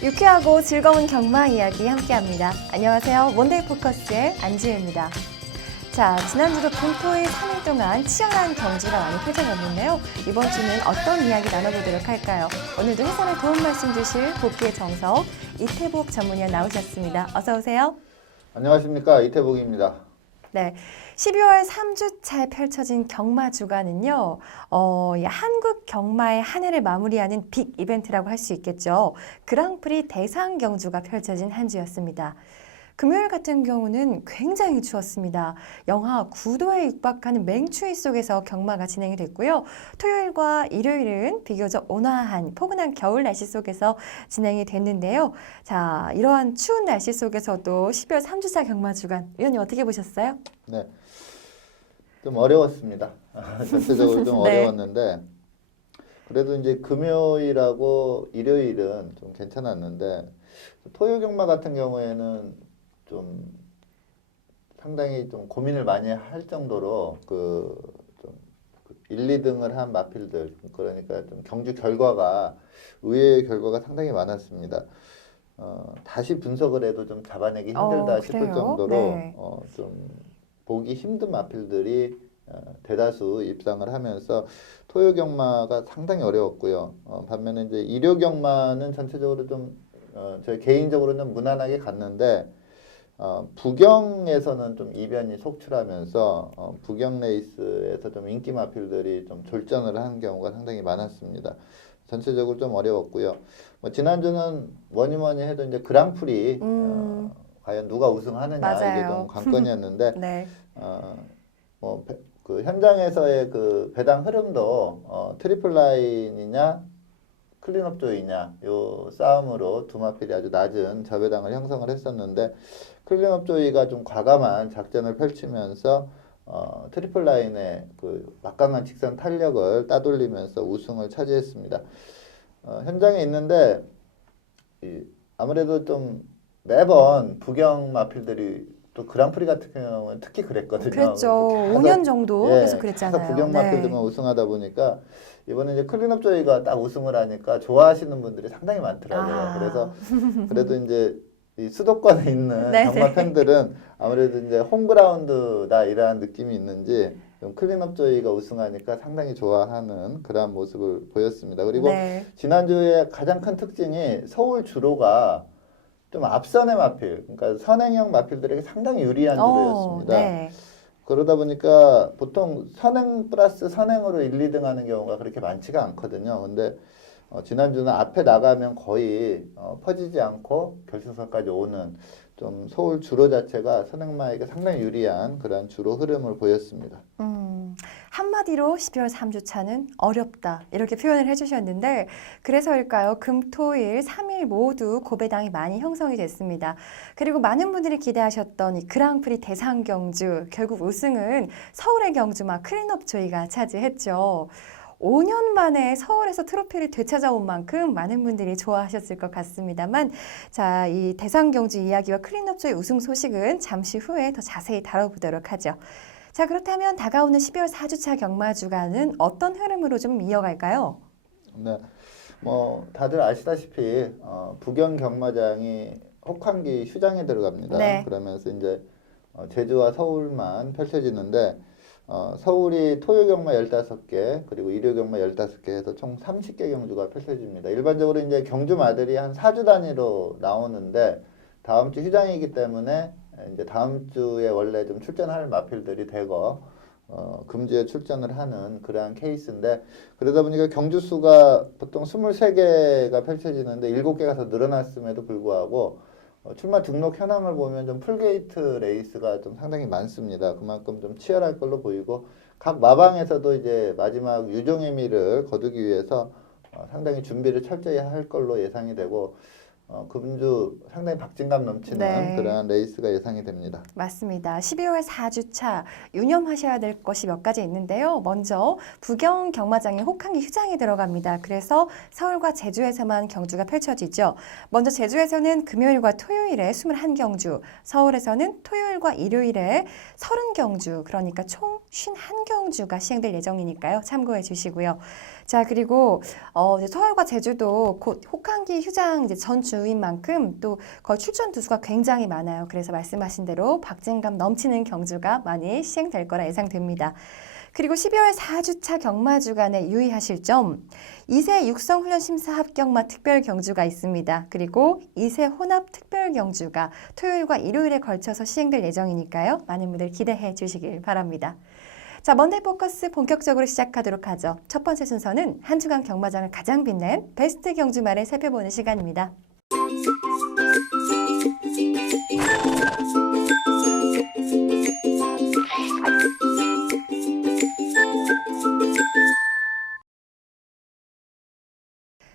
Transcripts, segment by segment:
유쾌하고 즐거운 경마 이야기 함께합니다. 안녕하세요. 몬데이 포커스의 안지혜입니다. 자, 지난주도 금토일 3일 동안 치열한 경주가 많이 펼쳐졌는데요. 이번 주는 어떤 이야기 나눠보도록 할까요? 오늘도 해설에 도움 말씀 주실 복귀의 정석 이태복 전문위원 나오셨습니다. 어서 오세요. 안녕하십니까, 이태복입니다. 네, 12월 3주차에 펼쳐진 경마 주간은요, 이 한국 경마의 한 해를 마무리하는 빅 이벤트라고 할 수 있겠죠. 그랑프리 대상 경주가 펼쳐진 한 주였습니다. 금요일 같은 경우는 굉장히 추웠습니다. 영하 9도에 육박하는 맹추위 속에서 경마가 진행이 됐고요. 토요일과 일요일은 비교적 온화한 포근한 겨울 날씨 속에서 진행이 됐는데요. 자, 이러한 추운 날씨 속에서도 12월 3주차 경마 주간, 위원님 어떻게 보셨어요? 네, 좀 어려웠습니다. 전체적으로 좀 네. 어려웠는데, 그래도 이제 금요일하고 일요일은 좀 괜찮았는데, 토요 경마 같은 경우에는 좀 상당히 좀 고민을 많이 할 정도로 좀 1, 2등을 한 마필들, 그러니까 좀 경주 결과가 의외의 결과가 상당히 많았습니다. 다시 분석을 해도 좀 잡아내기 힘들다 싶을 그래요? 정도로 네. 좀 보기 힘든 마필들이 대다수 입상을 하면서 토요 경마가 상당히 어려웠고요. 반면에 이제 일요 경마는 전체적으로 좀 저희 개인적으로는 무난하게 갔는데 부경에서는 좀 이변이 속출하면서 부경 레이스에서 좀 인기 마필들이 좀 졸전을 하는 경우가 상당히 많았습니다. 전체적으로 좀 어려웠고요. 뭐 지난주는 뭐니 해도 이제 그랑프리 과연 누가 우승하느냐 맞아요. 이게 좀 관건이었는데 네. 그 현장에서의 그 배당 흐름도 트리플 라인이냐 클린업 조이냐 요 싸움으로 두 마필이 아주 낮은 저배당을 형성을 했었는데 클린업 조이가 좀 과감한 작전을 펼치면서 트리플 라인의 그 막강한 직선 탄력을 따돌리면서 우승을 차지했습니다. 현장에 있는데 아무래도 좀 매번 부경 마필들이 또 그랑프리 같은 경우는 특히 그랬거든요. 그랬죠. 계속, 5년 정도 계속 계속 그랬잖아요. 부경 마필들만 우승하다 보니까 이번에 이제 클린업 조이가 딱 우승을 하니까 좋아하시는 분들이 상당히 많더라고요. 그래서 그래도 이제 이 수도권에 있는 네, 경마 네. 팬들은 아무래도 이제 홈그라운드다 이러한 느낌이 있는지 좀 클린업 조이가 우승하니까 상당히 좋아하는 그러한 모습을 보였습니다. 그리고 네. 지난주에 가장 큰 특징이 서울 주로가 좀 앞선의 마필, 그러니까 선행형 마필들에게 상당히 유리한 주로였습니다. 네. 그러다 보니까 보통 선행 플러스 선행으로 1, 2등 하는 경우가 그렇게 많지가 않거든요. 근데 지난주는 앞에 나가면 거의 퍼지지 않고 결승선까지 오는 좀 서울 주로 자체가 선행마에게 상당히 유리한 그런 주로 흐름을 보였습니다. 한마디로 12월 3주차는 어렵다 이렇게 표현을 해주셨는데 그래서일까요? 금, 토, 일 3일 모두 고배당이 많이 형성이 됐습니다. 그리고 많은 분들이 기대하셨던 이 그랑프리 대상 경주 결국 우승은 서울의 경주마 클린업 조이가 차지했죠. 5년 만에 서울에서 트로피를 되찾아온 만큼 많은 분들이 좋아하셨을 것 같습니다만 자, 이 대상 경주 이야기와 클린업 조이 우승 소식은 잠시 후에 더 자세히 다뤄보도록 하죠. 자, 그렇다면 다가오는 12월 4주차 경마 주간은 어떤 흐름으로 좀 이어갈까요? 네, 뭐 다들 아시다시피 부경 경마장이 혹한기 휴장에 들어갑니다. 네. 그러면서 이제 제주와 서울만 펼쳐지는데 서울이 토요 경마 15개 그리고 일요 경마 15개 해서 총 30개 경주가 펼쳐집니다. 일반적으로 이제 경주마들이 한 4주 단위로 나오는데 다음 주 휴장이기 때문에 이제 다음 주에 원래 좀 출전할 마필들이 대거 금주에 출전을 하는 그러한 케이스인데 그러다 보니까 경주 수가 보통 23개가 펼쳐지는데 7개가 더 늘어났음에도 불구하고 출마 등록 현황을 보면 좀 풀게이트 레이스가 좀 상당히 많습니다. 그만큼 좀 치열할 걸로 보이고 각 마방에서도 이제 마지막 유종의 미를 거두기 위해서 상당히 준비를 철저히 할 걸로 예상이 되고 금주 상당히 박진감 넘치는 네. 그러한 레이스가 예상이 됩니다. 맞습니다. 12월 4주차 유념하셔야 될 것이 몇 가지 있는데요. 먼저 부경 경마장에 혹한기 휴장이 들어갑니다. 그래서 서울과 제주에서만 경주가 펼쳐지죠. 먼저 제주에서는 금요일과 토요일에 21경주, 서울에서는 토요일과 일요일에 30경주, 그러니까 총 51경주가 시행될 예정이니까요. 참고해 주시고요. 자, 그리고 이제 서울과 제주도 곧 혹한기 휴장 이제 전 주인 만큼 또 거의 출전 두수가 굉장히 많아요. 그래서 말씀하신 대로 박진감 넘치는 경주가 많이 시행될 거라 예상됩니다. 그리고 12월 4주차 경마 주간에 유의하실 점, 2세 육성 훈련 심사 합격마 특별 경주가 있습니다. 그리고 2세 혼합 특별 경주가 토요일과 일요일에 걸쳐서 시행될 예정이니까요. 많은 분들 기대해 주시길 바랍니다. 자, 먼데이 포커스 본격적으로 시작하도록 하죠. 첫 번째 순서는 한 주간 경마장을 가장 빛낸 베스트 경주말을 살펴보는 시간입니다.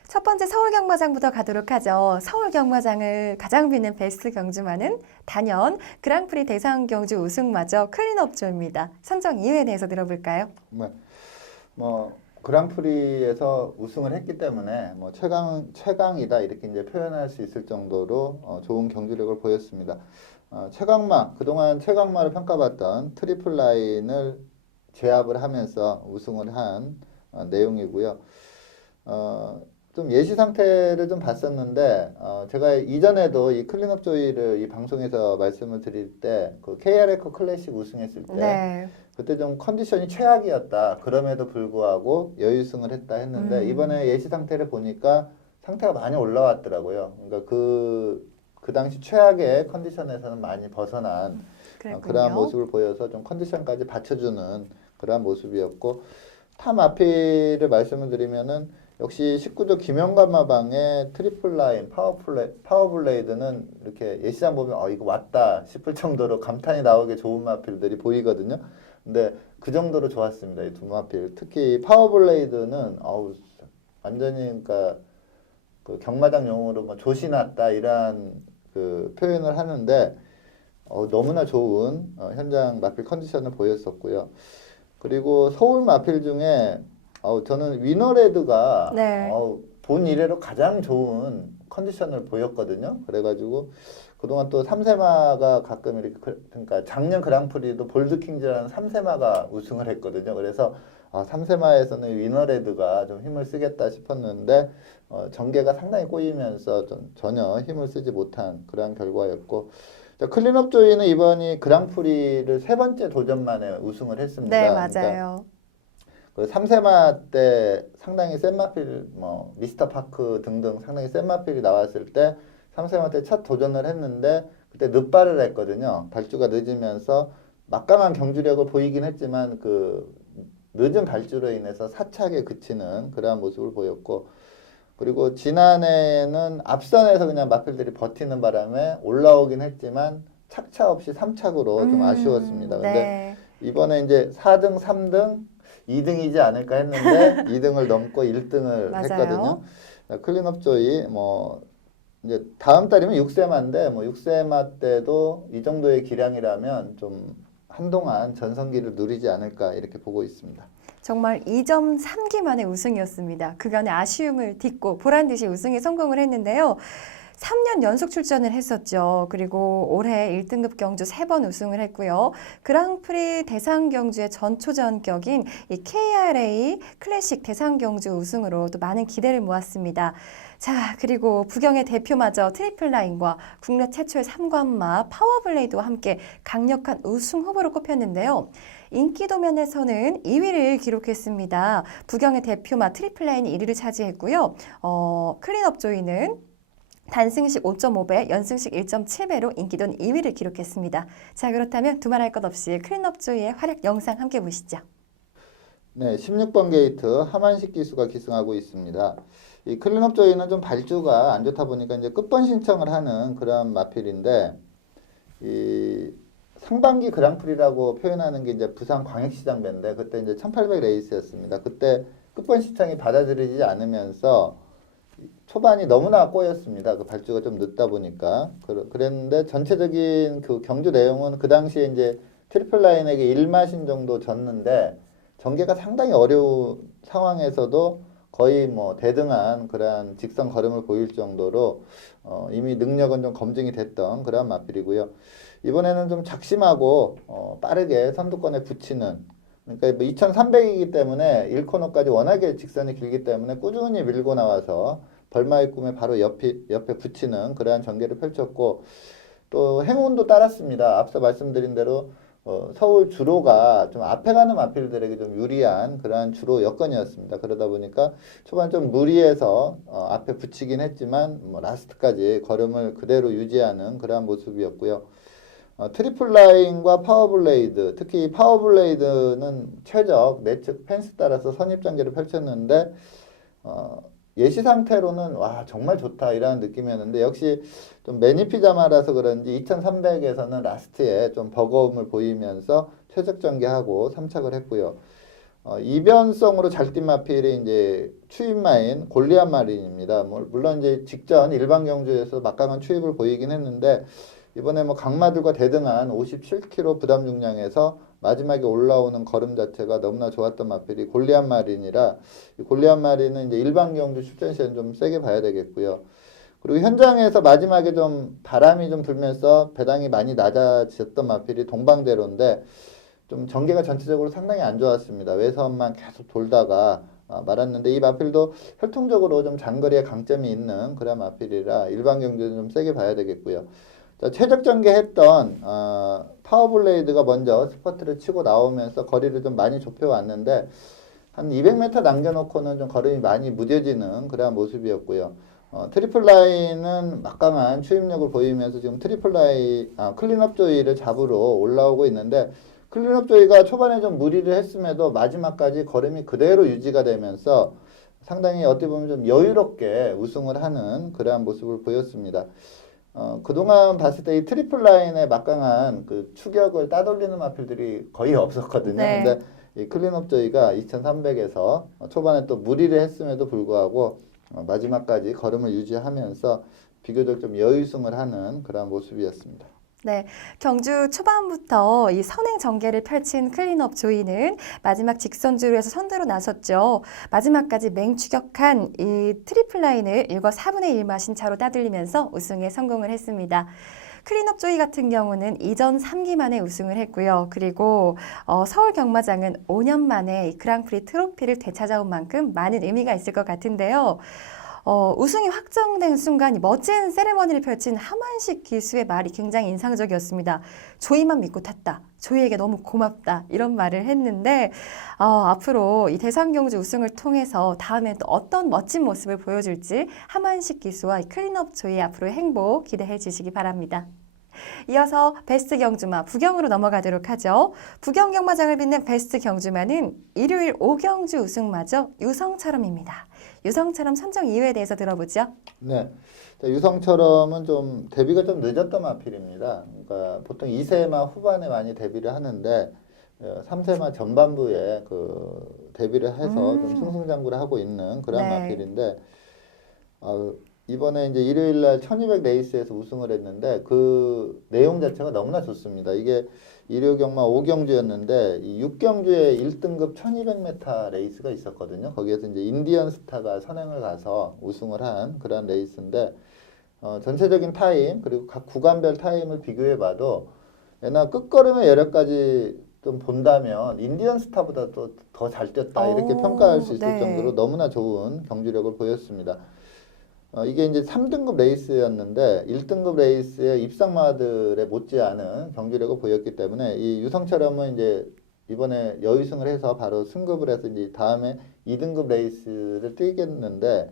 첫 번째 서울 경마장부터 가도록 하죠. 서울 경마장을 가장 빛낸 베스트 경주마는 단연 그랑프리 대상 경주 우승마저 클린업조입니다. 선정 이유에 대해서 들어볼까요? 그랑프리에서 우승을 했기 때문에 최강이다 이렇게 이제 표현할 수 있을 정도로 좋은 경주력을 보였습니다. 최강마 그동안 최강마를 평가받던 트리플 라인을 제압을 하면서 우승을 한 내용이고요. 좀 예시 상태를 좀 봤었는데 제가 이전에도 이 클린업 조이를 이 방송에서 말씀을 드릴 때 그 KR에코 클래식 우승했을 때 네. 그때 좀 컨디션이 최악이었다. 그럼에도 불구하고 여유승을 했다 했는데 이번에 예시 상태를 보니까 상태가 많이 올라왔더라고요. 그러니까 그 당시 최악의 컨디션에서는 많이 벗어난 그러한 모습을 보여서 좀 컨디션까지 받쳐주는 그러한 모습이었고 타 마피를 말씀을 드리면은 역시 19조 김영감마방의 트리플 라인 파워블레이드는 이렇게 예시장 보면 이거 왔다 싶을 정도로 감탄이 나오게 좋은 마필들이 보이거든요. 근데 그 정도로 좋았습니다. 이 두 마필. 특히 파워블레이드는 완전히 그러니까 그 경마장 용어로 뭐 조시 났다 이런 그 표현을 하는데 너무나 좋은 현장 마필 컨디션을 보였었고요. 그리고 서울 마필 중에 저는 위너레드가 네. 본 이래로 가장 좋은 컨디션을 보였거든요. 그래가지고 그동안 또 3세마가 가끔 이렇게 그러니까 작년 그랑프리도 볼드킹즈라는 3세마가 우승을 했거든요. 그래서 3세마에서는 위너레드가 좀 힘을 쓰겠다 싶었는데 전개가 상당히 꼬이면서 좀 전혀 힘을 쓰지 못한 그런 결과였고 클린업 조이는 이번이 그랑프리를 세 번째 도전 만에 우승을 했습니다. 네, 맞아요. 그러니까 그 3세마 때 상당히 센 마필, 미스터 파크 등등 상당히 센 마필이 나왔을 때 3세마 때 첫 도전을 했는데 그때 늦발을 했거든요. 발주가 늦으면서 막강한 경주력을 보이긴 했지만 그 늦은 발주로 인해서 사착에 그치는 그러한 모습을 보였고 그리고 지난해에는 앞선에서 그냥 마필들이 버티는 바람에 올라오긴 했지만 착차 없이 3착으로 좀 아쉬웠습니다. 근데 네. 이번에 이제 4등, 3등 2등이지 않을까 했는데 2등을 넘고 1등을 했거든요. 클린업 조이 이제 다음 달이면 6세마인데 6세마 때도 이 정도의 기량이라면 좀 한동안 전성기를 누리지 않을까 이렇게 보고 있습니다. 정말 2.3기 만의 우승이었습니다. 그간의 아쉬움을 딛고 보란듯이 우승에 성공을 했는데요. 3년 연속 출전을 했었죠. 그리고 올해 1등급 경주 3번 우승을 했고요. 그랑프리 대상 경주의 전초전격인 이 KRA 클래식 대상 경주 우승으로 또 많은 기대를 모았습니다. 자, 그리고 부경의 대표마저 트리플 라인과 국내 최초의 3관마 파워블레이드와 함께 강력한 우승 후보로 꼽혔는데요. 인기도 면에서는 2위를 기록했습니다. 부경의 대표마 트리플 라인이 1위를 차지했고요. 클린업 조이는 단승식 5.5배, 연승식 1.7배로 인기도는 2위를 기록했습니다. 자, 그렇다면 두말할 것 없이 클린업 조이의 활약 영상 함께 보시죠. 네, 16번 게이트 하만식 기수가 기승하고 있습니다. 이 클린업 조이는 좀 발주가 안 좋다 보니까 이제 끝번 신청을 하는 그런 마필인데 이 상반기 그랑프리라고 표현하는 게 이제 부산 광역시장배인데 그때 이제 1800 레이스였습니다. 그때 끝번 신청이 받아들이지 않으면서 초반이 너무나 꼬였습니다. 그 발주가 좀 늦다 보니까. 그랬는데 전체적인 그 경주 내용은 그 당시에 이제 트리플 라인에게 1마신 정도 졌는데 전개가 상당히 어려운 상황에서도 거의 대등한 그러한 직선 걸음을 보일 정도로 이미 능력은 좀 검증이 됐던 그러한 마필이고요. 이번에는 좀 작심하고 빠르게 선두권에 붙이는 그러니까 뭐 2,300이기 때문에 1코너까지 워낙에 직선이 길기 때문에 꾸준히 밀고 나와서 벌마의 꿈에 바로 옆에 붙이는 그러한 전개를 펼쳤고 또 행운도 따랐습니다. 앞서 말씀드린 대로 서울 주로가 좀 앞에 가는 마필들에게 좀 유리한 그러한 주로 여건이었습니다. 그러다 보니까 초반 좀 무리해서 앞에 붙이긴 했지만 뭐 라스트까지 걸음을 그대로 유지하는 그러한 모습이었고요. 트리플 라인과 파워블레이드, 특히 파워블레이드는 최적 내측 펜스 따라서 선입전개를 펼쳤는데 예시 상태로는 와 정말 좋다 이라는 느낌이었는데 역시 좀 매니피자마라서 그런지 2300에서는 라스트에 좀 버거움을 보이면서 최적 전개하고 3착을 했고요. 이변성으로 잘 뛴 마필이 이제 추입마인 골리앗 마린입니다. 물론 이제 직전 일반 경주에서 막강한 추입을 보이긴 했는데 이번에 뭐 강마들과 대등한 57kg 부담 중량에서 마지막에 올라오는 걸음 자체가 너무나 좋았던 마필이 골리앗 마린이라 골리앗 마린은 이제 일반 경주 출전 시에는 좀 세게 봐야 되겠고요. 그리고 현장에서 마지막에 좀 바람이 좀 불면서 배당이 많이 낮아졌던 마필이 동방대로인데 좀 전개가 전체적으로 상당히 안 좋았습니다. 외선만 계속 돌다가 말았는데 이 마필도 혈통적으로 좀 장거리에 강점이 있는 그런 마필이라 일반 경주는 좀 세게 봐야 되겠고요. 자, 최적 전개했던 파워블레이드가 먼저 스퍼트를 치고 나오면서 거리를 좀 많이 좁혀왔는데 한 200m 남겨놓고는 좀 걸음이 많이 무뎌지는 그런 모습이었고요. 트리플 라인은 막강한 추임력을 보이면서 지금 클린업 조이를 잡으러 올라오고 있는데 클린업 조이가 초반에 좀 무리를 했음에도 마지막까지 걸음이 그대로 유지가 되면서 상당히 어떻게 보면 좀 여유롭게 우승을 하는 그러한 모습을 보였습니다. 그동안 봤을 때 이 트리플 라인의 막강한 그 추격을 따돌리는 마필들이 거의 없었거든요. 네. 근데 이 클린업 조이가 2300에서 초반에 또 무리를 했음에도 불구하고 마지막까지 걸음을 유지하면서 비교적 좀 여유승을 하는 그런 모습이었습니다. 네, 경주 초반부터 이 선행 전개를 펼친 클린업 조이는 마지막 직선주로에서 선두로 나섰죠. 마지막까지 맹추격한 이 트리플 라인을 1과 4분의 1 마신 차로 따돌리면서 우승에 성공을 했습니다. 클린업 조이 같은 경우는 이전 3기 만에 우승을 했고요. 그리고 서울 경마장은 5년 만에 이 그랑프리 트로피를 되찾아온 만큼 많은 의미가 있을 것 같은데요. 우승이 확정된 순간 멋진 세레머니를 펼친 하만식 기수의 말이 굉장히 인상적이었습니다. 조이만 믿고 탔다. 조이에게 너무 고맙다. 이런 말을 했는데 앞으로 이 대상경주 우승을 통해서 다음에 또 어떤 멋진 모습을 보여줄지 하만식 기수와 이 클린업 조이의 앞으로의 행복 기대해 주시기 바랍니다. 이어서 베스트 경주마 부경으로 넘어가도록 하죠. 부경 경마장을 빛낸 베스트 경주마는 일요일 5경주 우승마저 유성처럼입니다. 유성처럼 선정 이유에 대해서 들어보죠. 네. 유성처럼은 좀 데뷔가 좀 늦었던 마필입니다. 그러니까 보통 2세마 후반에 많이 데뷔를 하는데 3세마 전반부에 그 데뷔를 해서 좀 승승장구를 하고 있는 그런 네. 마필인데 이번에 이제 일요일 날 1200 레이스에서 우승을 했는데 그 내용 자체가 너무나 좋습니다. 이게 일요 경마 5경주였는데 이 6경주에 1등급 1200m 레이스가 있었거든요. 거기에서 이제 인디언 스타가 선행을 가서 우승을 한 그런 레이스인데 전체적인 타임 그리고 각 구간별 타임을 비교해 봐도 얘나 끝걸음의 여력까지 좀 본다면 인디언 스타보다 또 더 잘 뛰었다 이렇게 평가할 수 있을 네. 정도로 너무나 좋은 경주력을 보였습니다. 이게 이제 3등급 레이스였는데 1등급 레이스의 입상마들에 못지않은 경주력을 보였기 때문에 이 유성처럼은 이제 이번에 여유승을 해서 바로 승급을 해서 이제 다음에 2등급 레이스를 뛰겠는데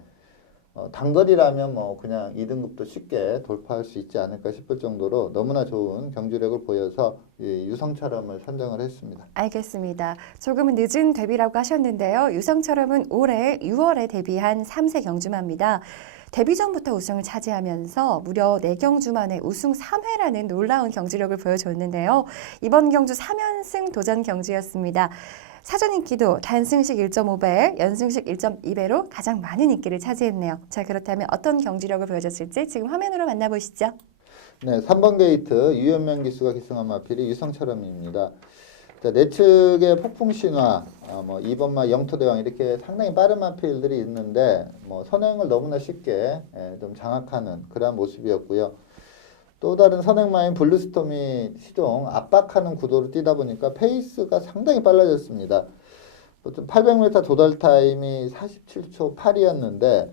단거리라면 뭐 그냥 2등급도 쉽게 돌파할 수 있지 않을까 싶을 정도로 너무나 좋은 경주력을 보여서 이 유성처럼을 선정을 했습니다. 알겠습니다. 조금은 늦은 데뷔라고 하셨는데요. 유성처럼은 올해 6월에 데뷔한 3세 경주마입니다. 데뷔 전부터 우승을 차지하면서 무려 4경주 만에 우승 3회라는 놀라운 경주력을 보여줬는데요. 이번 경주 3연승 도전 경주였습니다. 사전 인기도 단승식 1.5배, 연승식 1.2배로 가장 많은 인기를 차지했네요. 자, 그렇다면 어떤 경주력을 보여줬을지 지금 화면으로 만나보시죠. 네, 3번 게이트 유연명 기수가 기승한 마필이 유성처럼입니다. 자, 내측의 폭풍신화, 2번마 영토대왕 이렇게 상당히 빠른 마필들이 있는데 선행을 너무나 쉽게 좀 장악하는 그런 모습이었고요. 또 다른 선행마인 블루스톰이 시종 압박하는 구도로 뛰다 보니까 페이스가 상당히 빨라졌습니다. 보통 800m 도달 타임이 47초 8이었는데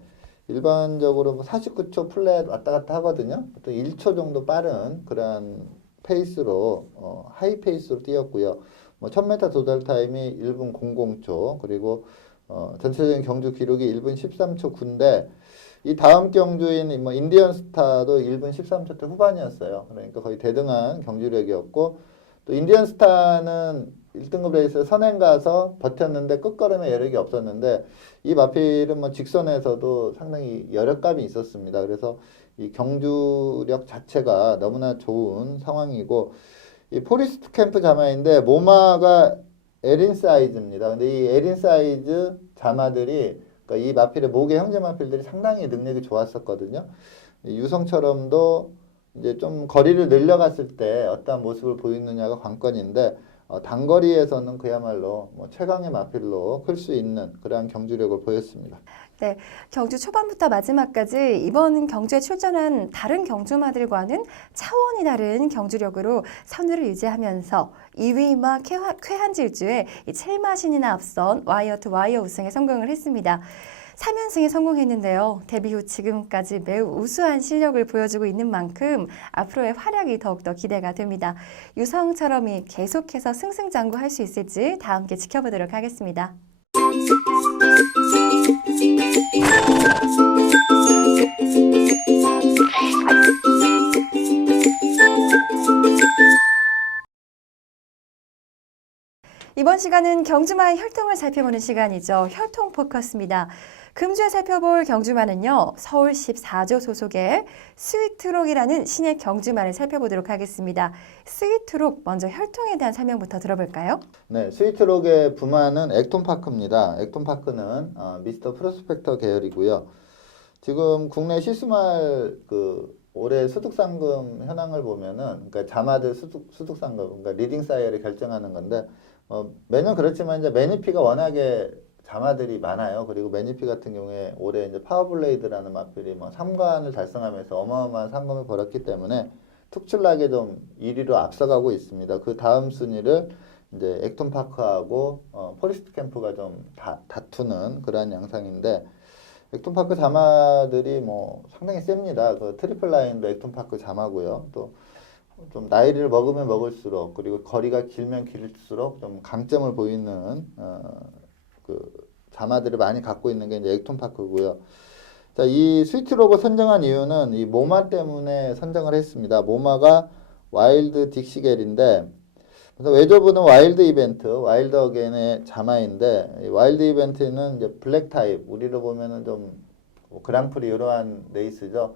일반적으로 뭐 49초 플랫 왔다 갔다 하거든요. 보통 1초 정도 빠른 그런 페이스로 하이 페이스로 뛰었고요. 뭐 1000m 도달 타임이 1분 00초 그리고 전체적인 경주 기록이 1분 13초 9인데 이 다음 경주인 뭐 인디언 스타도 1분 13초 대 후반이었어요. 그러니까 거의 대등한 경주력이었고 또 인디언 스타는 1등급 레이스 선행 가서 버텼는데 끝걸음에 여력이 없었는데 이 마필은 뭐 직선에서도 상당히 여력감이 있었습니다. 그래서 이 경주력 자체가 너무나 좋은 상황이고 이 포리스트 캠프 자마인데 모마가 에린 사이즈입니다. 근데 이 에린 사이즈 자마들이 그러니까 이 마필의 목의 형제 마필들이 상당히 능력이 좋았었거든요. 유성처럼도 이제 좀 거리를 늘려갔을 때 어떠한 모습을 보이느냐가 관건인데 단거리에서는 그야말로 뭐 최강의 마필로 클 수 있는 그러한 경주력을 보였습니다. 네, 경주 초반부터 마지막까지 이번 경주에 출전한 다른 경주마들과는 차원이 다른 경주력으로 선두를 유지하면서 2위와 쾌한 질주에 7마신이나 앞선 와이어 투 와이어 우승에 성공을 했습니다. 3연승에 성공했는데요. 데뷔 후 지금까지 매우 우수한 실력을 보여주고 있는 만큼 앞으로의 활약이 더욱더 기대가 됩니다. 유성처럼이 계속해서 승승장구할 수 있을지 다 함께 지켜보도록 하겠습니다. 이번 시간은 경주마의 혈통을 살펴보는 시간이죠. 혈통 포커스입니다. 금주에 살펴볼 경주마는요. 서울 14조 소속의 스위트록이라는 신의 경주마를 살펴보도록 하겠습니다. 스위트록 먼저 혈통에 대한 설명부터 들어볼까요? 네, 스위트록의 부마는 액톤파크입니다. 액톤파크는 미스터 프로스펙터 계열이고요. 지금 국내 시스말 올해 소득상금 현황을 보면은 그러니까 자마들 소득상금 그러니까 리딩 사이어를 결정하는 건데 매년 그렇지만 이제 매니피가 워낙에 자마들이 많아요. 그리고 매니피 같은 경우에 올해 이제 파워블레이드라는 마필이 뭐 3관을 달성하면서 어마어마한 상금을 벌었기 때문에 특출나게 좀 1위로 앞서가고 있습니다. 그 다음 순위를 이제 액톤파크하고 포리스트 캠프가 좀 다투는 그러한 양상인데 액톤파크 자마들이 뭐 상당히 셉니다. 그 트리플 라인도 액톤파크 자마고요. 또 좀 나이를 먹으면 먹을수록 그리고 거리가 길면 길수록 좀 강점을 보이는 그 자마들을 많이 갖고 있는 게 이제 액톤파크고요. 자, 이 스위트록을 선정한 이유는 이 모마 때문에 선정을 했습니다. 모마가 와일드 딕시겔인데 그래서 외조부는 와일드 이벤트, 와일드 어게인의 자마인데 이 와일드 이벤트는 이제 블랙 타입, 우리로 보면은 좀 그랑프리 이러한 레이스죠.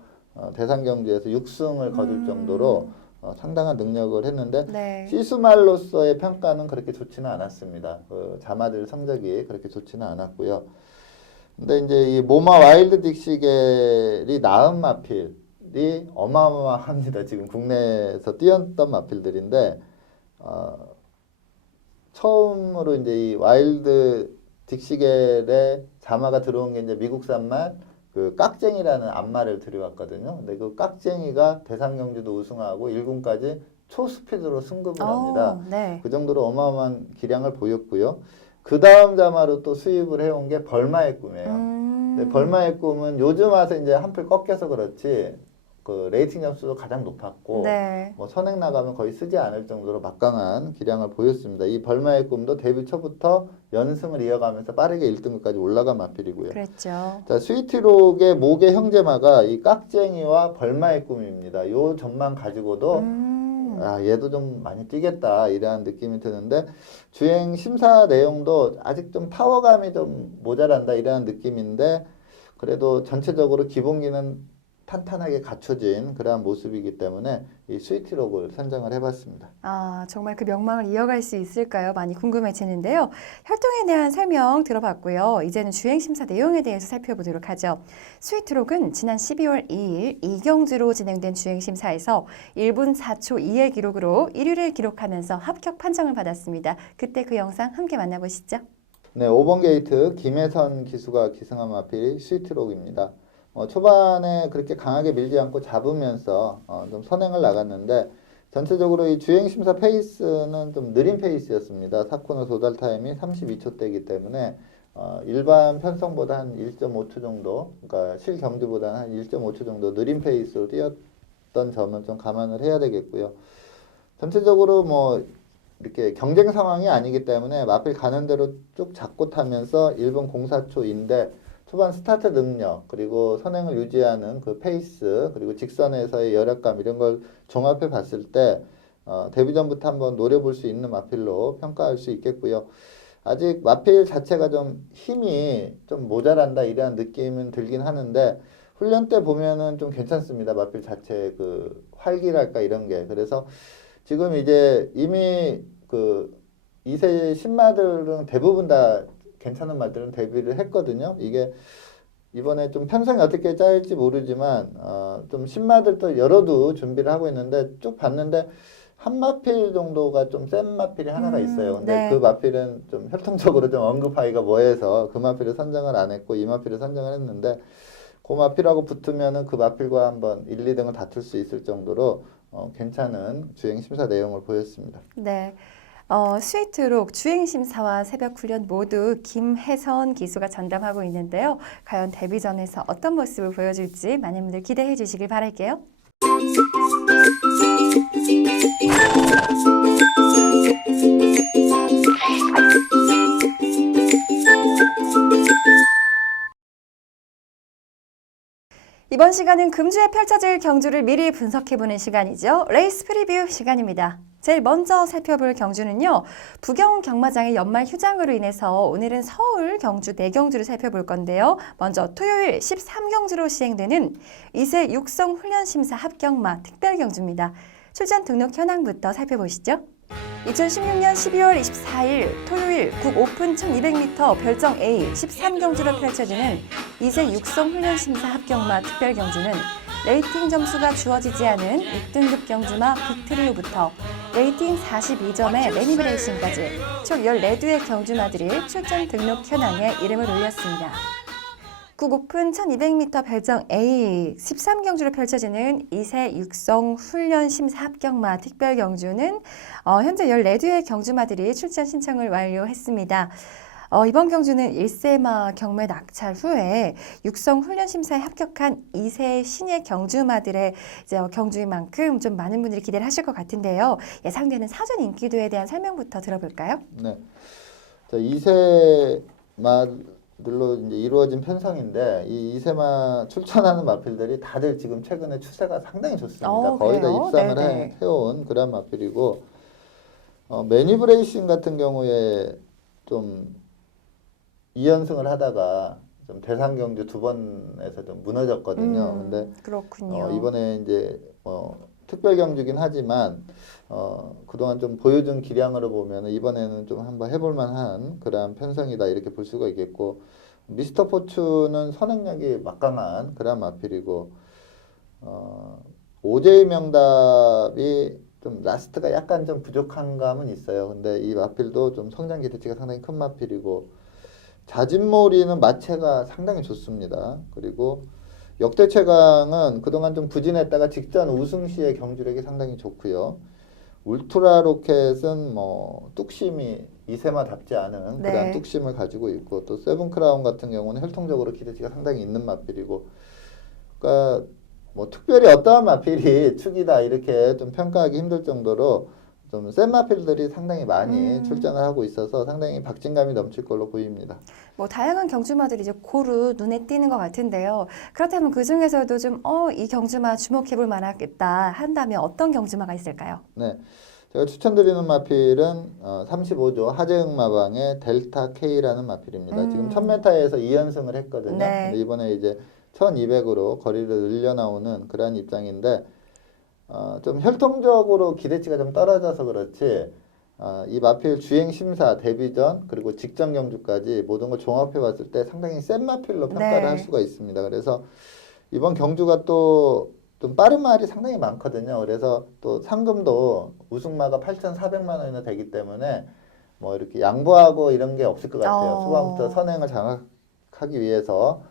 대상 경주에서 6승을 거둘 정도로 상당한 능력을 했는데 네. 시스말로서의 평가는 그렇게 좋지는 않았습니다. 그 자마들 성적이 그렇게 좋지는 않았고요. 근데 이제 이 모마 와일드 딕시겔이 낳은 마필이 어마어마합니다. 지금 국내에서 뛰었던 마필들인데 처음으로 이제 이 와일드 딕시겔의 자마가 들어온 게 이제 미국산만 그 깍쟁이라는 암마를 들여왔거든요. 근데 그 깍쟁이가 대상 경주도 우승하고 1군까지 초스피드로 승급을 합니다. 네. 그 정도로 어마어마한 기량을 보였고요. 그 다음 자마로 또 수입을 해온 게 벌마의 꿈이에요. 근데 벌마의 꿈은 요즘 와서 이제 한풀 꺾여서 그렇지 그 레이팅 점수도 가장 높았고 네. 뭐 선행 나가면 거의 쓰지 않을 정도로 막강한 기량을 보였습니다. 이 벌마의 꿈도 데뷔 초부터 연승을 이어가면서 빠르게 1등급까지 올라간 마필이고요. 그랬죠. 자, 스위트록의 목의 형제마가 이 깍쟁이와 벌마의 꿈입니다. 요 점만 가지고도 얘도 좀 많이 뛰겠다 이러한 느낌이 드는데 주행 심사 내용도 아직 좀 파워감이 좀 모자란다 이러한 느낌인데 그래도 전체적으로 기본기는 탄탄하게 갖춰진 그러한 모습이기 때문에 이 스위트록을 선정을 해봤습니다. 아, 정말 그 명망을 이어갈 수 있을까요? 많이 궁금해지는데요. 혈통에 대한 설명 들어봤고요. 이제는 주행심사 내용에 대해서 살펴보도록 하죠. 스위트록은 지난 12월 2일 이경주로 진행된 주행심사에서 1분 4초 2의 기록으로 1위를 기록하면서 합격 판정을 받았습니다. 그때 그 영상 함께 만나보시죠. 네, 5번 게이트 김혜선 기수가 기승한 마필이 스위트록입니다. 초반에 그렇게 강하게 밀지 않고 잡으면서 좀 선행을 나갔는데 전체적으로 이 주행 심사 페이스는 좀 느린 페이스였습니다. 4코너 도달 타임이 32초대이기 때문에 일반 편성보다 한 1.5초 정도, 그러니까 실경주보다 한 1.5초 정도 느린 페이스로 뛰었던 점은 좀 감안을 해야 되겠고요. 전체적으로 뭐 이렇게 경쟁 상황이 아니기 때문에 마필 가는 대로 쭉 잡고 타면서 1분 04초인데 초반 스타트 능력 그리고 선행을 유지하는 그 페이스 그리고 직선에서의 열약감 이런 걸 종합해 봤을 때 데뷔전부터 한번 노려볼 수 있는 마필로 평가할 수 있겠고요. 아직 마필 자체가 좀 힘이 좀 모자란다 이런 느낌은 들긴 하는데 훈련 때 보면은 좀 괜찮습니다. 마필 자체 그 활기랄까 이런 게. 그래서 지금 이제 이미 그 2세 신마들은 대부분 다 괜찮은 말들은 데뷔를 했거든요. 이게 이번에 좀 편성이 어떻게 짜일지 모르지만 좀 신마들도 여러도 준비를 하고 있는데 쭉 봤는데 한 마필 정도가 좀 센 마필이 하나가 있어요. 근데 네. 그 마필은 좀 혈통적으로 좀 언급하기가 뭐해서 그 마필을 선정을 안 했고 이 마필을 선정을 했는데 그 마필하고 붙으면은 그 마필과 한번 1, 2등을 다툴 수 있을 정도로 괜찮은 주행 심사 내용을 보였습니다. 네. 스위트록 주행심사와 새벽훈련 모두 김혜선 기수가 전담하고 있는데요. 과연 데뷔전에서 어떤 모습을 보여줄지 많은 분들 기대해 주시길 바랄게요. 이번 시간은 금주에 펼쳐질 경주를 미리 분석해보는 시간이죠. 레이스 프리뷰 시간입니다. 제일 먼저 살펴볼 경주는요. 부경 경마장의 연말 휴장으로 인해서 오늘은 서울 경주 4경주를 살펴볼 건데요. 먼저 토요일 13경주로 시행되는 2세 육성 훈련심사 합격마 특별경주입니다. 출전 등록 현황부터 살펴보시죠. 2016년 12월 24일 토요일 국 오픈 1200m 별정 A 13경주로 펼쳐지는 2세 육성 훈련심사 합격마 특별경주는 레이팅 점수가 주어지지 않은 6등급 경주마 빅트리오부터 레이팅 42점의 매니브레이싱까지 총 14두의 경주마들이 출전 등록 현황에 이름을 올렸습니다. 국 오픈 1200m 별정 A 13경주로 펼쳐지는 2세 육성 훈련 심사 합격마 특별 경주는 현재 14두의 경주마들이 출전 신청을 완료했습니다. 이번 경주는 1세마 경매 낙찰 후에 육성 훈련 심사에 합격한 2세 신예 경주마들의 이제 경주인 만큼 좀 많은 분들이 기대를 하실 것 같은데요. 예상되는 사전 인기도에 대한 설명부터 들어볼까요? 네. 자, 2세마 들로 이제 이루어진 편성인데 이 2세마 출전하는 마필들이 다들 지금 최근에 추세가 상당히 좋습니다. 거의 다 그래요? 입상을 해온 그런 마필이고 매니브레이싱 같은 경우에 좀 2연승을 하다가 좀 대상 경주 2번에서 좀 무너졌거든요. 근데 그렇군요. 이번에 이제 특별 경주긴 하지만 그동안 좀 보여준 기량으로 보면 이번에는 좀 한번 해볼 만한 그런 편성이다 이렇게 볼 수가 있겠고 미스터 포춘은 선행력이 막강한 그런 마필이고 오제이 명답이 좀 라스트가 약간 좀 부족한 감은 있어요. 근데 이 마필도 좀 성장 기대치가 상당히 큰 마필이고 자진몰이는 마체가 상당히 좋습니다. 그리고 역대 최강은 그동안 좀 부진했다가 직전 우승 시의 경주력이 상당히 좋고요. 울트라 로켓은 뭐 뚝심이 이세마답지 않은 그런 뚝심을 가지고 있고 또 세븐 크라운 같은 경우는 혈통적으로 기대치가 상당히 있는 마필이고 그러니까 뭐 특별히 어떠한 마필이 축이다 이렇게 좀 평가하기 힘들 정도로 좀 센 마필들이 상당히 많이 출전을 하고 있어서 상당히 박진감이 넘칠 걸로 보입니다. 뭐 다양한 경주마들이 이제 고루 눈에 띄는 것 같은데요. 그렇다면 그 중에서도 좀 이 경주마 주목해볼 만하겠다 한다면 어떤 경주마가 있을까요? 네, 제가 추천드리는 마필은 35조 하재흥 마방의 델타 K라는 마필입니다. 지금 1000m에서 2연승을 했거든요. 근데 이번에 이제 1200으로 거리를 늘려 나오는 그런 입장인데 좀 혈통적으로 기대치가 좀 떨어져서 그렇지 이 마필 주행 심사 데뷔전 그리고 직전 경주까지 모든 걸 종합해 봤을 때 상당히 센 마필로 평가를 할 수가 있습니다. 그래서 이번 경주가 또 좀 빠른 말이 상당히 많거든요. 그래서 또 상금도 우승마가 8,400만 원이나 되기 때문에 뭐 이렇게 양보하고 이런 게 없을 것 같아요. 초반부터 선행을 장악하기 위해서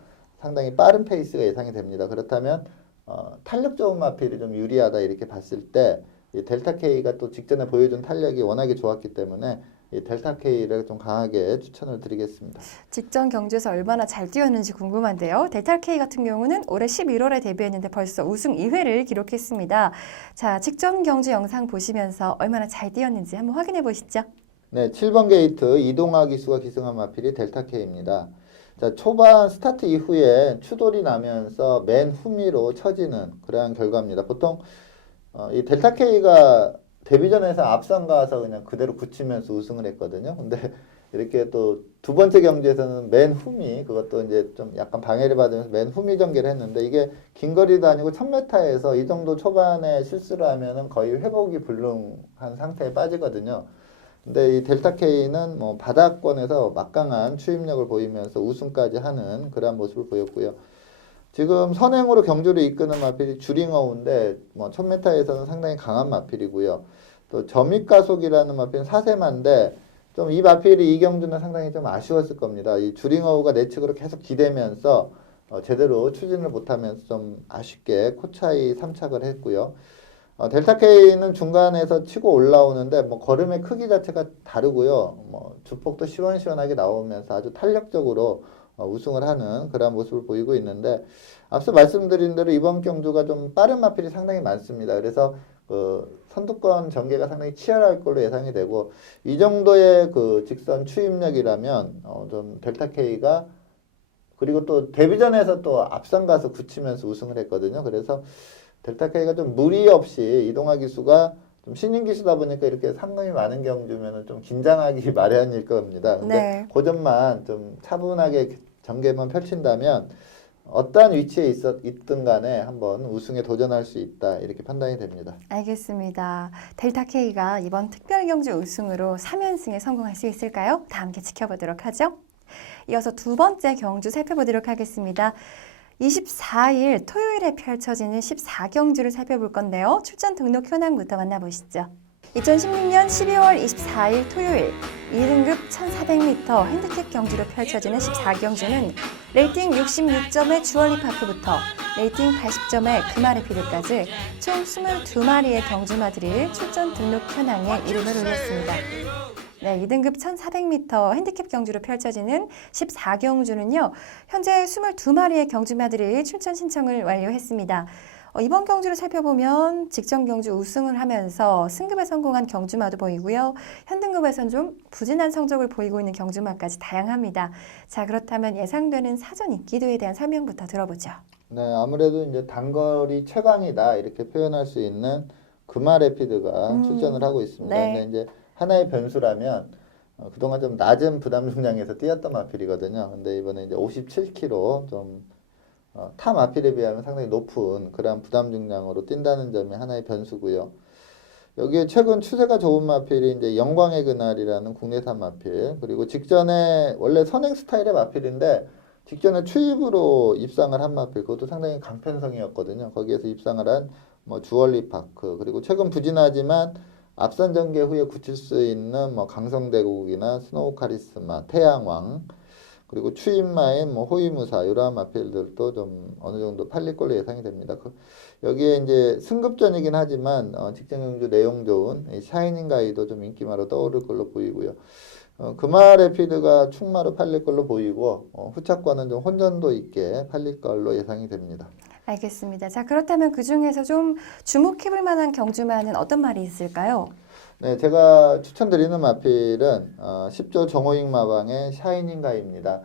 상당히 빠른 페이스가 예상이 됩니다. 그렇다면 탄력 좋은 마필이 좀 유리하다 이렇게 봤을 때 이 델타 K가 또 직전에 보여준 탄력이 워낙에 좋았기 때문에 이 델타 K를 좀 강하게 추천을 드리겠습니다. 직전 경주에서 얼마나 잘 뛰었는지 궁금한데요. 델타 K 같은 경우는 올해 11월에 데뷔했는데 벌써 우승 2회를 기록했습니다. 자, 직전 경주 영상 보시면서 얼마나 잘 뛰었는지 한번 확인해 보시죠. 네, 7번 게이트 이동화 기수가 기승한 마필이 델타 K입니다. 자, 초반 스타트 이후에 추돌이 나면서 맨 후미로 처지는 그러한 결과입니다. 보통 이 델타 K가 데뷔전에서 앞선 가서 그냥 그대로 굳히면서 우승을 했거든요. 근데 이렇게 또 두 번째 경기에서는 맨 후미, 그것도 이제 좀 약간 방해를 받으면서 맨 후미 전개를 했는데 이게 긴 거리도 아니고 1000m에서 이 정도 초반에 실수를 하면은 거의 회복이 불능한 상태에 빠지거든요. 근데 이 델타 K는 뭐 바닥권에서 막강한 추임력을 보이면서 우승까지 하는 그러한 모습을 보였고요. 지금 선행으로 경주를 이끄는 마필이 주링어우인데 뭐 1000m에서는 상당히 강한 마필이고요. 또 점입가속이라는 마필은 사세마인데 좀 이 마필이 이 경주는 상당히 좀 아쉬웠을 겁니다. 이 주링어우가 내측으로 계속 기대면서 제대로 추진을 못하면서 좀 아쉽게 코차이 3착을 했고요. 델타 K는 중간에서 치고 올라오는데 뭐 걸음의 크기 자체가 다르고요. 뭐 주폭도 시원시원하게 나오면서 아주 탄력적으로 우승을 하는 그런 모습을 보이고 있는데 앞서 말씀드린 대로 이번 경주가 좀 빠른 마필이 상당히 많습니다. 그래서 그 선두권 전개가 상당히 치열할 걸로 예상이 되고 이 정도의 그 직선 추임력이라면 좀 델타 K가 그리고 또 데뷔전에서 또 앞선 가서 굳히면서 우승을 했거든요. 그래서 델타 K가 좀 무리 없이 이동화 기수가 좀 신인 기수다 보니까 이렇게 상금이 많은 경주면은 좀 긴장하기 마련일 겁니다. 근데 네. 그 점만 좀 차분하게 전개만 펼친다면 어떠한 위치에 있든 간에 한번 우승에 도전할 수 있다 이렇게 판단이 됩니다. 알겠습니다. 델타 K가 이번 특별 경주 우승으로 3연승에 성공할 수 있을까요? 다 함께 지켜보도록 하죠. 이어서 두 번째 경주 살펴보도록 하겠습니다. 24일 토요일에 펼쳐지는 14경주를 살펴볼 건데요. 출전 등록 현황부터 만나보시죠. 2016년 12월 24일 토요일 2등급 1400m 핸디캡 경주로 펼쳐지는 14경주는 레이팅 66점의 주얼리파크부터 레이팅 80점의 금아레피드까지 총 22마리의 경주마들이 출전 등록 현황에 이름을 올렸습니다. 네, 2등급 1400m 핸디캡 경주로 펼쳐지는 14경주는요. 현재 22마리의 경주마들이 출전 신청을 완료했습니다. 이번 경주를 살펴보면 직전 경주 우승을 하면서 승급에 성공한 경주마도 보이고요. 현등급에선 좀 부진한 성적을 보이고 있는 경주마까지 다양합니다. 자, 그렇다면 예상되는 사전 인기도에 대한 설명부터 들어보죠. 네, 아무래도 이제 단거리 최강이다 이렇게 표현할 수 있는 금아레피드가 출전을 하고 있습니다. 네. 근데 이제 하나의 변수라면 그동안 좀 낮은 부담 중량에서 뛰었던 마필이거든요. 근데 이번에 이제 57kg 좀 타 마필에 비하면 상당히 높은 그런 부담 중량으로 뛴다는 점이 하나의 변수고요. 여기에 최근 추세가 좋은 마필이 이제 영광의 그날이라는 국내산 마필, 그리고 직전에 원래 선행 스타일의 마필인데 직전에 추입으로 입상을 한 마필, 그것도 상당히 강편성이었거든요. 거기에서 입상을 한 뭐 주얼리 파크, 그리고 최근 부진하지만 앞선 전개 후에 굳힐 수 있는 뭐 강성대국이나 스노우 카리스마, 태양왕, 그리고 추임마인 뭐 호위무사 이러한 마필들도 좀 어느 정도 팔릴 걸로 예상이 됩니다. 여기에 이제 승급전이긴 하지만 직전 경주 내용 좋은 이 샤이닝 가이도 좀 인기마로 떠오를 걸로 보이고요. 금아레피드가 충마로 팔릴 걸로 보이고 후차권은 좀 혼전도 있게 팔릴 걸로 예상이 됩니다. 알겠습니다. 자, 그렇다면 그중에서 좀 주목해볼 만한 경주마는 어떤 말이 있을까요? 네, 제가 추천드리는 마필은 10조 정호익 마방의 샤이닝가입니다.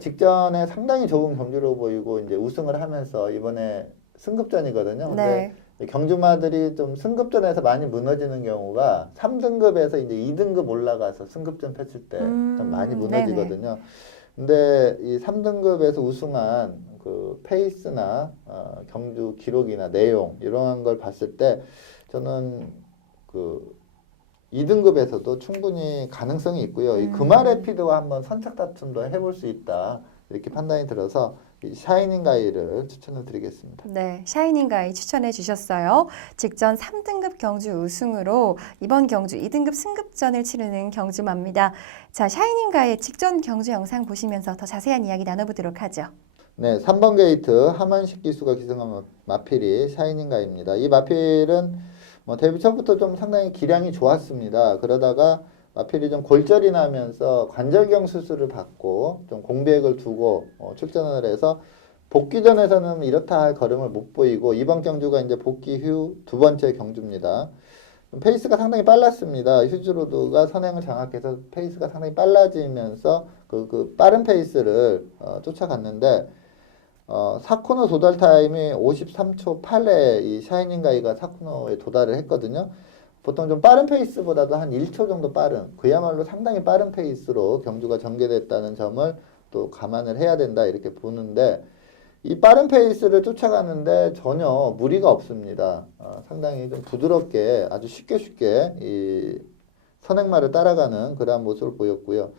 직전에 상당히 좋은 경주로 보이고 이제 우승을 하면서 이번에 승급전이거든요. 근데 경주마들이 좀 승급전에서 많이 무너지는 경우가 3등급에서 이제 2등급 올라가서 승급전 펼칠 때 좀 많이 무너지거든요. 근데 이 3등급에서 우승한 그 페이스나 경주 기록이나 내용 이러한 걸 봤을 때 저는 그 2등급에서도 충분히 가능성이 있고요. 이 금아레피드와 한번 선착 다툼도 해볼 수 있다 이렇게 판단이 들어서 이 샤이닝 가이를 추천을 드리겠습니다. 네, 샤이닝 가이 추천해 주셨어요. 직전 3등급 경주 우승으로 이번 경주 2등급 승급전을 치르는 경주마입니다. 자, 샤이닝 가이 직전 경주 영상 보시면서 더 자세한 이야기 나눠보도록 하죠. 네, 3번 게이트 하만식 기수가 기승한 마필이 샤이닝가입니다. 이 마필은 뭐 데뷔 초부터 좀 상당히 기량이 좋았습니다. 그러다가 마필이 좀 골절이 나면서 관절경 수술을 받고 좀 공백을 두고 출전을 해서 복귀전에서는 이렇다 할 걸음을 못 보이고 이번 경주가 이제 복귀 후 두 번째 경주입니다. 페이스가 상당히 빨랐습니다. 휴즈로드가 선행을 장악해서 페이스가 상당히 빨라지면서 그 빠른 페이스를 쫓아갔는데 4코너 도달 타임이 53초 8에 이 샤이닝 가이가 4코너에 도달을 했거든요. 보통 좀 빠른 페이스보다도 한 1초 정도 빠른, 그야말로 상당히 빠른 페이스로 경주가 전개됐다는 점을 또 감안을 해야 된다 이렇게 보는데 이 빠른 페이스를 쫓아가는데 전혀 무리가 없습니다. 상당히 좀 부드럽게 아주 쉽게 이 선행마를 따라가는 그러한 모습을 보였고요.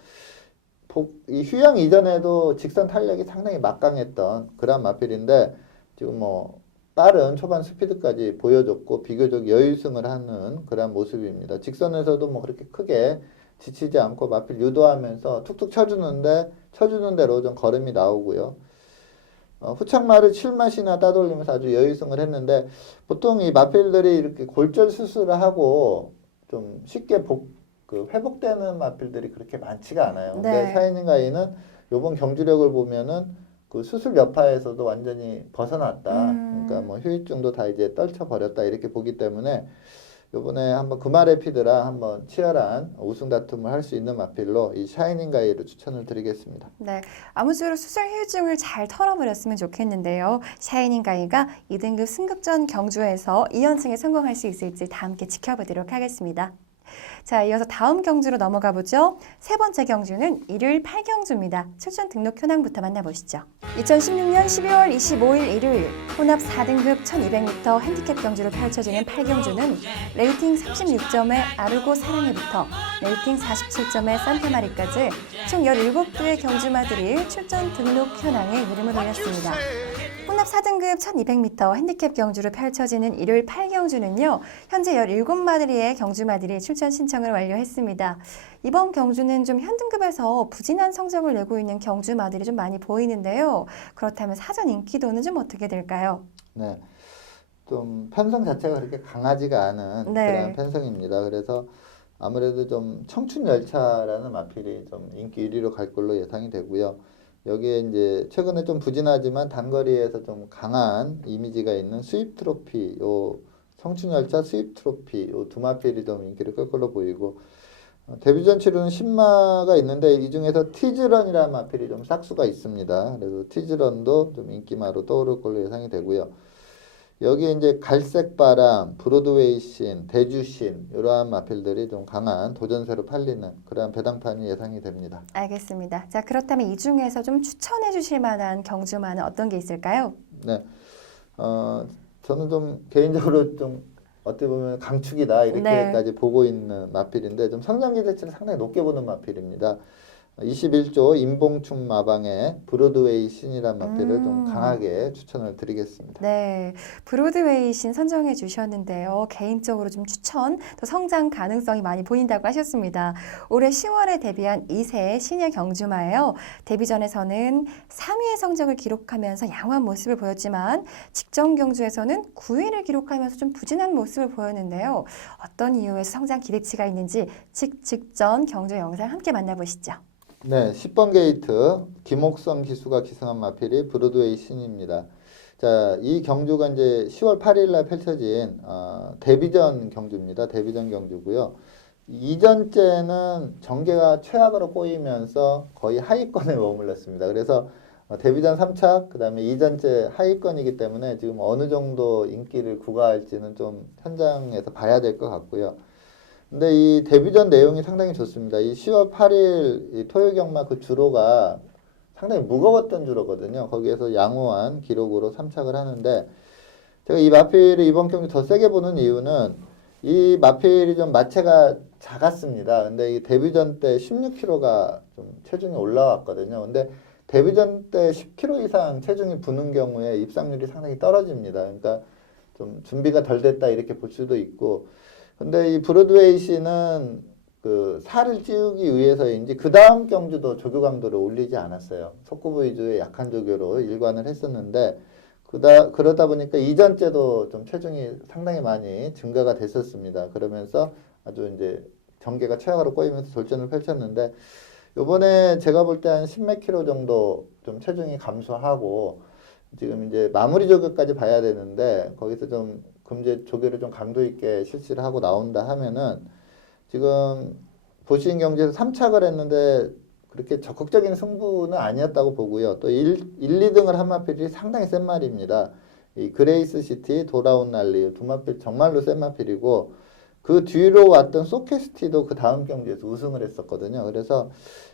이 휴양 이전에도 직선 탄력이 상당히 막강했던 그런 마필인데 지금 뭐 빠른 초반 스피드까지 보여줬고 비교적 여유승을 하는 그런 모습입니다. 직선에서도 뭐 그렇게 크게 지치지 않고 마필 유도하면서 툭툭 쳐주는 대로 좀 걸음이 나오고요. 후착마를 7마시나 따돌리면서 아주 여유승을 했는데 보통 이 마필들이 이렇게 골절 수술을 하고 좀 쉽게 회복되는 마필들이 그렇게 많지가 않아요. 근데 네. 샤이닝 가이는 요번 경주력을 보면은 그 수술 여파에서도 완전히 벗어났다. 그러니까 뭐 후유증도 다 이제 떨쳐버렸다 이렇게 보기 때문에 요번에 한번 금아래피드랑 한번 치열한 우승 다툼을 할 수 있는 마필로 이 샤이닝 가이를 추천을 드리겠습니다. 네, 아무쪼록 수술 후유증을 잘 털어버렸으면 좋겠는데요. 샤이닝 가이가 2등급 승급전 경주에서 2연승에 성공할 수 있을지 다 함께 지켜보도록 하겠습니다. 자, 이어서 다음 경주로 넘어가 보죠. 세 번째 경주는 일요일 8경주입니다. 출전 등록 현황부터 만나보시죠. 2016년 12월 25일 일요일 혼합 4등급 1200m 핸디캡 경주로 펼쳐지는 8경주는 레이팅 36점의 아르고 사랑해부터 레이팅 47점의 산타마리까지 총 17개의 경주마들이 출전 등록 현황에 이름을 올렸습니다. 혼합 4등급 1200m 핸디캡 경주로 펼쳐지는 일요일 8경주는요. 현재 17마리의 경주마들이 출전 신청을 완료했습니다. 이번 경주는 좀 현등급에서 부진한 성적을 내고 있는 경주마들이 좀 많이 보이는데요. 그렇다면 사전 인기도는 좀 어떻게 될까요? 네. 좀 편성 자체가 그렇게 강하지가 않은 네. 그런 편성입니다. 그래서 아무래도 좀 청춘 열차라는 마필이 좀 인기 1위로 갈 걸로 예상이 되고요. 여기에 이제 최근에 좀 부진하지만 단거리에서 좀 강한 이미지가 있는 수입 트로피, 요 청춘 열차 수입 트로피, 요 두 마필이 좀 인기를 끌 걸로 보이고 데뷔전 치르는 10마가 있는데 이 중에서 티즈런이라는 마필이 좀 싹수가 있습니다. 그래서 티즈런도 좀 인기마로 떠오를 걸로 예상이 되고요. 여기에 이제 갈색바람, 브로드웨이 신, 대주신 이러한 마필들이 좀 강한 도전세로 팔리는 그러한 배당판이 예상이 됩니다. 알겠습니다. 자, 그렇다면 이 중에서 좀 추천해 주실 만한 경주마는 어떤 게 있을까요? 네, 저는 좀 개인적으로 좀 어떻게 보면 강축이다 이렇게까지 보고 있는 마필인데 좀 성장 기대치를 상당히 높게 보는 마필입니다. 21조 임봉춘 마방의 브로드웨이 신이란 마필을 좀 강하게 추천을 드리겠습니다. 네, 브로드웨이 신 선정해 주셨는데요. 개인적으로 좀 추천, 또 성장 가능성이 많이 보인다고 하셨습니다. 올해 10월에 데뷔한 2세 신예 경주마예요. 데뷔전에서는 3위의 성적을 기록하면서 양호한 모습을 보였지만 직전 경주에서는 9위를 기록하면서 좀 부진한 모습을 보였는데요. 어떤 이유에서 성장 기대치가 있는지 직전 경주 영상 함께 만나보시죠. 네, 10번 게이트 김옥성 기수가 기승한 마필이 브로드웨이 신입니다. 자, 이 경주가 이제 10월 8일 날 펼쳐진 데뷔전 경주입니다. 데뷔전 경주고요. 이전째는 전개가 최악으로 꼬이면서 거의 하위권에 머물렀습니다. 그래서 데뷔전 3착, 그 다음에 이전째 하위권이기 때문에 지금 어느 정도 인기를 구가할지는 좀 현장에서 봐야 될 것 같고요. 근데 이 데뷔전 내용이 상당히 좋습니다. 이 10월 8일 이 토요경마 그 주로가 상당히 무거웠던 주로거든요. 거기에서 양호한 기록으로 3착을 하는데 제가 이 마필을 이번 경기 더 세게 보는 이유는 이 마필이 좀 마체가 작았습니다. 근데 이 데뷔전 때 16kg가 좀 체중이 올라왔거든요. 근데 데뷔전 때 10kg 이상 체중이 부는 경우에 입상률이 상당히 떨어집니다. 그러니까 좀 준비가 덜 됐다 이렇게 볼 수도 있고 근데 이 브로드웨이 씨는 그 살을 찌우기 위해서인지 그 다음 경주도 조교 강도를 올리지 않았어요. 속구부 위주의 약한 조교로 일관을 했었는데 그러다 보니까 이전째도 좀 체중이 상당히 많이 증가가 됐었습니다. 그러면서 아주 이제 전개가 최악으로 꼬이면서 돌전을 펼쳤는데 요번에 제가 볼 때 한 10몇 킬로 정도 좀 체중이 감소하고 지금 이제 마무리 조교까지 봐야 되는데 거기서 좀 금제 조교를 좀 강도 있게 실시를 하고 나온다 하면은 지금 보시는 경기에서 3착을 했는데 그렇게 적극적인 승부는 아니었다고 보고요. 또 1, 2등을 한 마필이 상당히 센 말입니다. 이 그레이스 시티, 돌아온 난리 두 마필 정말로 센 마필이고 그 뒤로 왔던 소캐스티도 그 다음 경기에서 우승을 했었거든요. 그래서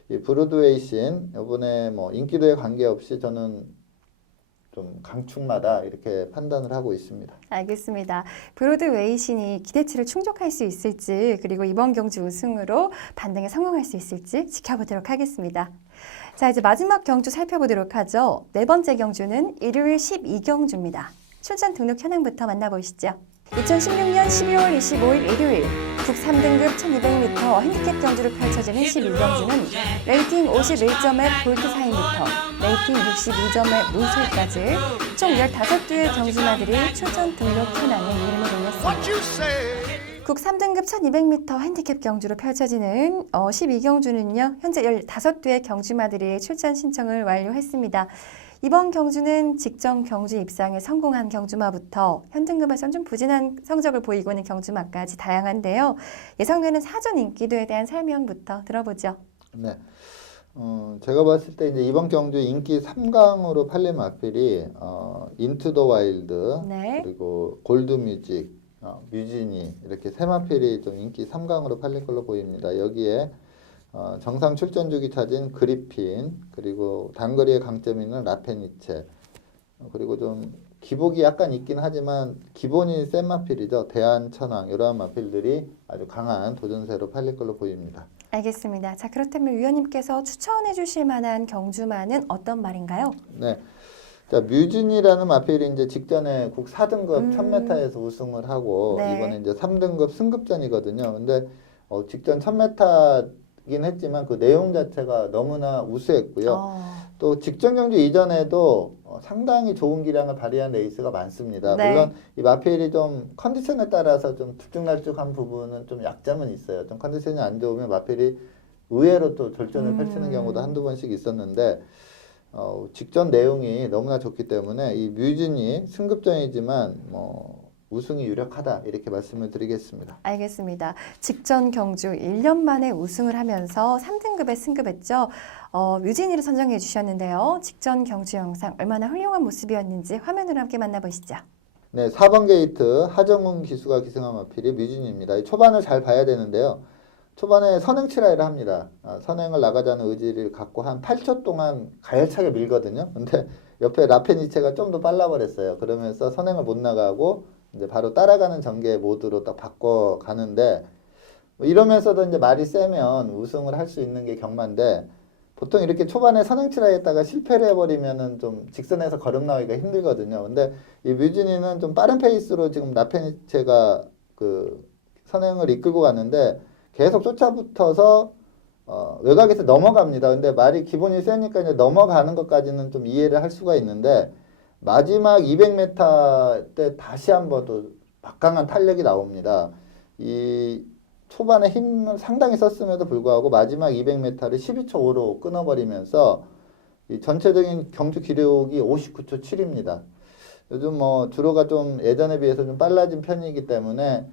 이 브로드웨이 신 이번에 뭐 인기도에 관계없이 저는 좀 강축마다 이렇게 판단을 하고 있습니다. 알겠습니다. 브로드웨이 신이 기대치를 충족할 수 있을지 그리고 이번 경주 우승으로 반등에 성공할 수 있을지 지켜보도록 하겠습니다. 자, 이제 마지막 경주 살펴보도록 하죠. 네 번째 경주는 일요일 12경주입니다. 출전 등록 현황부터 만나보시죠. 2016년 12월 25일 일요일 국 3등급 1200m 핸디캡 경주를 펼쳐지는 12경주는 레이팅 51점의 볼트 400m, 레이팅 62점의 물솔까지 총 15개의 경주마들이 출전 등록 현황에 이름을 올렸습니다. 국 3등급 1200m 핸디캡 경주로 펼쳐지는 12경주는요. 현재 15개의 경주마들이 출전 신청을 완료했습니다. 이번 경주는 직전 경주 입상에 성공한 경주마부터 현등급에선 좀 부진한 성적을 보이고 있는 경주마까지 다양한데요. 예상되는 사전 인기도에 대한 설명부터 들어보죠. 네. 제가 봤을 때 이제 이번 경주 인기 3강으로 팔린 마필이 인투 더 와일드 네. 그리고 골드 뮤직, 뮤지니 이렇게 세 마필이 좀 인기 3강으로 팔린 걸로 보입니다. 여기에 정상 출전 주기 차진 그리핀 그리고 단거리의 강점이 있는 라페니체 그리고 좀 기복이 약간 있긴 하지만 기본이 센 마필이죠. 대한천왕 이러한 마필들이 아주 강한 도전세로 팔릴 걸로 보입니다. 알겠습니다. 자, 그렇다면 위원님께서 추천해 주실 만한 경주마는 어떤 말인가요? 네. 자, 뮤진이라는 마필이 이제 직전에 국 4등급 1000m에서 우승을 하고 네. 이번에 이제 3등급 승급전이거든요. 근데 직전 1000m이긴 했지만 그 내용 자체가 너무나 우수했고요. 또 직전 경주 이전에도 상당히 좋은 기량을 발휘한 레이스가 많습니다. 네. 물론 이 마필이 좀 컨디션에 따라서 좀 들쭉날쭉한 부분은 좀 약점은 있어요. 좀 컨디션이 안 좋으면 마필이 의외로 또 절전을 펼치는 경우도 한두 번씩 있었는데 직전 내용이 너무나 좋기 때문에 이 뮤진이 승급전이지만 우승이 유력하다 이렇게 말씀을 드리겠습니다. 알겠습니다. 직전 경주 1년 만에 우승을 하면서 3등급에 승급했죠. 뮤진이를 선정해 주셨는데요. 직전 경주 영상 얼마나 훌륭한 모습이었는지 화면으로 함께 만나보시죠. 네, 4번 게이트 하정훈 기수가 기승한 마필이 뮤진입니다. 초반을 잘 봐야 되는데요. 초반에 선행 칠하이를 합니다. 선행을 나가자는 의지를 갖고 한 8초 동안 가열차게 밀거든요. 근데 옆에 라페니체가 좀 더 빨라버렸어요. 그러면서 선행을 못 나가고 이제 바로 따라가는 전개 모드로 딱 바꿔 가는데 이러면서도 이제 말이 세면 우승을 할 수 있는 게 경마인데 보통 이렇게 초반에 선행치라 했다가 실패를 해버리면은 좀 직선에서 걸음 나오기가 힘들거든요. 근데 이 뮤진이는 좀 빠른 페이스로 지금 라페니체가 그 선행을 이끌고 갔는데 계속 쫓아붙어서 외곽에서 넘어갑니다. 근데 말이 기본이 세니까 이제 넘어가는 것까지는 좀 이해를 할 수가 있는데 마지막 200m 때 다시 한번 또 막강한 탄력이 나옵니다. 이 초반에 힘을 상당히 썼음에도 불구하고 마지막 200m를 12초 5로 끊어버리면서 이 전체적인 경주 기록이 59초 7입니다. 요즘 주로가 좀 예전에 비해서 좀 빨라진 편이기 때문에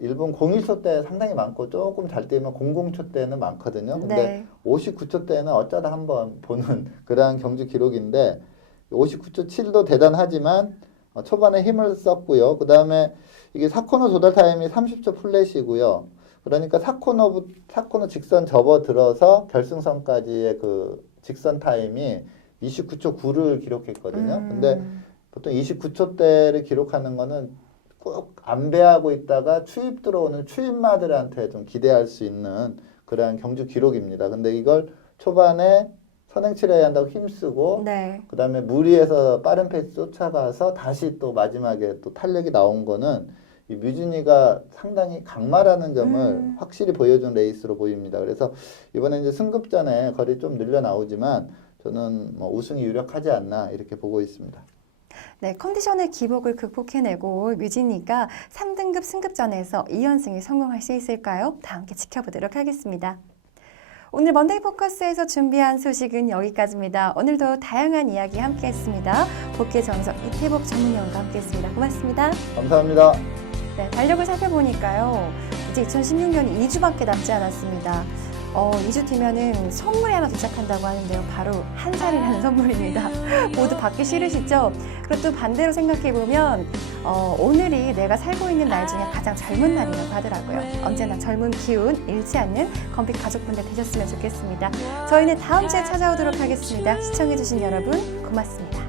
일본 01초 때 상당히 많고 조금 잘 뛰면 00초 때는 많거든요. 근데 네. 59초 때는 어쩌다 한번 보는 그러한 경주 기록인데 59초 7도 대단하지만 초반에 힘을 썼고요. 그 다음에 이게 4코너 도달 타임이 30초 플랫이고요. 그러니까 4코너 직선 접어들어서 결승선까지의 그 직선 타임이 29초 9를 기록했거든요. 근데 보통 29초대를 기록하는 거는 꼭 안배하고 있다가 추입 들어오는 추입마들한테 좀 기대할 수 있는 그러한 경주 기록입니다. 근데 이걸 초반에 선행치레 한다고 힘쓰고 네. 그 다음에 무리해서 빠른 페이스 쫓아가서 다시 또 마지막에 또 탄력이 나온 거는 이 뮤지니가 상당히 강마라는 점을 확실히 보여준 레이스로 보입니다. 그래서 이번에 이제 승급전에 거리 좀 늘려 나오지만 저는 뭐 우승이 유력하지 않나 이렇게 보고 있습니다. 네, 컨디션의 기복을 극복해내고 뮤지니가 3등급 승급전에서 2연승에 성공할 수 있을까요? 다 함께 지켜보도록 하겠습니다. 오늘 먼데이 포커스에서 준비한 소식은 여기까지입니다. 오늘도 다양한 이야기 함께했습니다. 복귀의 정석 이태복 전문위원과 함께했습니다. 고맙습니다. 감사합니다. 네, 달력을 살펴보니까요. 이제 2016년이 2주밖에 남지 않았습니다. 2주 뒤면은 선물이 하나 도착한다고 하는데요. 바로 한 살이라는 선물입니다. 모두 받기 싫으시죠? 그리고 또 반대로 생각해보면 오늘이 내가 살고 있는 날 중에 가장 젊은 날이라고 하더라고요. 언제나 젊은 기운 잃지 않는 건빛 가족분들 되셨으면 좋겠습니다. 저희는 다음 주에 찾아오도록 하겠습니다. 시청해주신 여러분 고맙습니다.